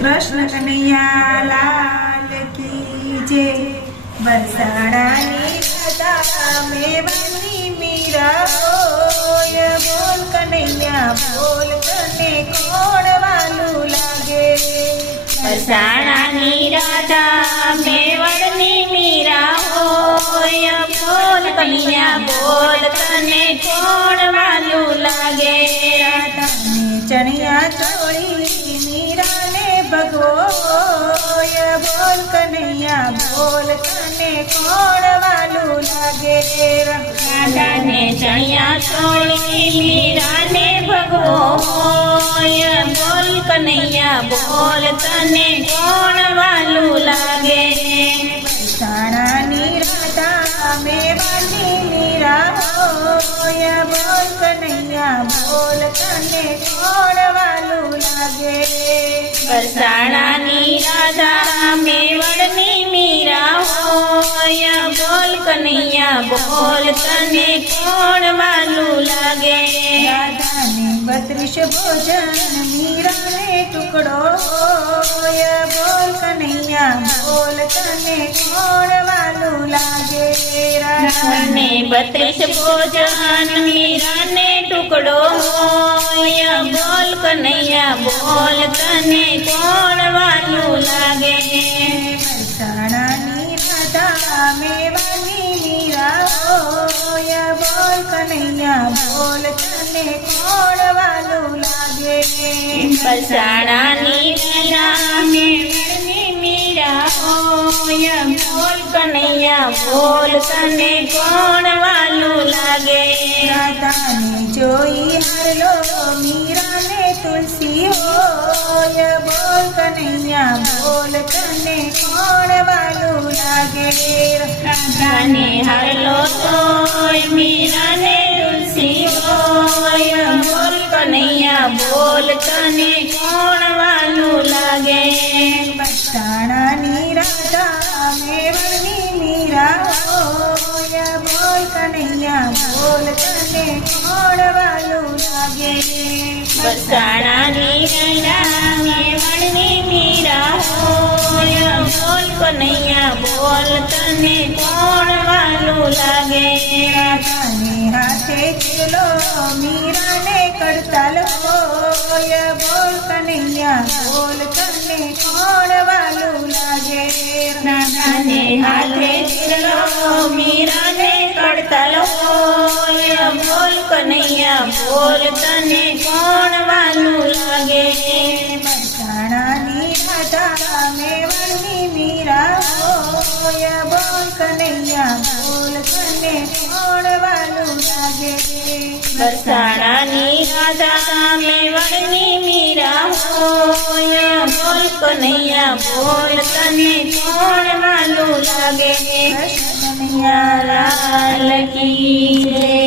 કૃષ્ણ કનૈયા લાલ કી જય। બરસાણાની રાધા મેવાની મીરા હોય, બોલ કનૈયા બોલ તને કોણ વાલું લાગે। બરસાણાની રાધા મેવાડની મીરા હોય, બોલ કનૈયા બોલ તને કોણ વાલું લાગે। રાધાને ચણિયા ચોળી મીરાને ભગવો હોય, બોલ કનૈયા બોલ તને કોણ વાલું લાગે। રાધાને ચણિયા ચોળી મીરાને ભગવો હોય, બોલ કનૈયા બોલ તને કોણ વાલું લાગે। બરસાણાની રાધા મેવાની મીરા હોય, બોલ કનૈયા બોલ તને કોણ વાલું લાગે। બરસાણાની રાધા મેવાડની મીરા હોય, બોલ કનૈયા બોલ તને કોણ વાલું લાગે। રાધાને 32 ભોજન મીરાને ટુકડો હોય, બોલ કનૈયા બોલ તને કોણ વાલું લાગે। રાધાને 32 ભોજન મીરાને ટુકડો હોય, બોલ કનૈયા બોલ તને કોણ વાલું લાગે। બરસાણાની રાધા મેવાની મીરા હોય, બોલ કનૈયા બોલ તને કોણ વાલું લાગે। બરસાણાની રાધા મેવાડની મીરા હોય, બોલ કનૈયા બોલ તને કોણ વાલું લાગે। રાધાને જોઈ હરલો મીરાને તુલસી હોય, બોલ કનૈયા બોલ તને કોણ વાલું લાગે। રાધાને હરલો તોય મીરાને તુલસી હોય, બોલ કનૈયા બોલ તને કોણ વાલું લાગે। બરસાણાની રાધા મેવાડની મીરા હોય, બોલ કનૈયા બોલ તને કોણ વાલું લાગે। બરસાણાની રાધા મેવાડની મીરા હોય, બોલ કનૈયા બોલ તને કોણ વાલું લાગે। રાધાને હાથે ચેલો મીરાને કડતાલ હોય, બોલ કનૈયા બોલ તને કોણ વાલું લાગે। રાધાને હાથે ચેલો મીરાને કડતાલ હોય, બોલ કનૈયા બોલ તને કોણ વાલું લાગે। બરસાણાની રાધા મેવાડની મીરા હોય, બોલ કનૈયા બોલ તને કોણ વાલું લાગે। બરસાણાની રાધા મેવાડની મીરા હોય, બોલ કનૈયા બોલ તને કોણ વાલું લાગે। કૃષ્ણ કનૈયા લાલ કી જય।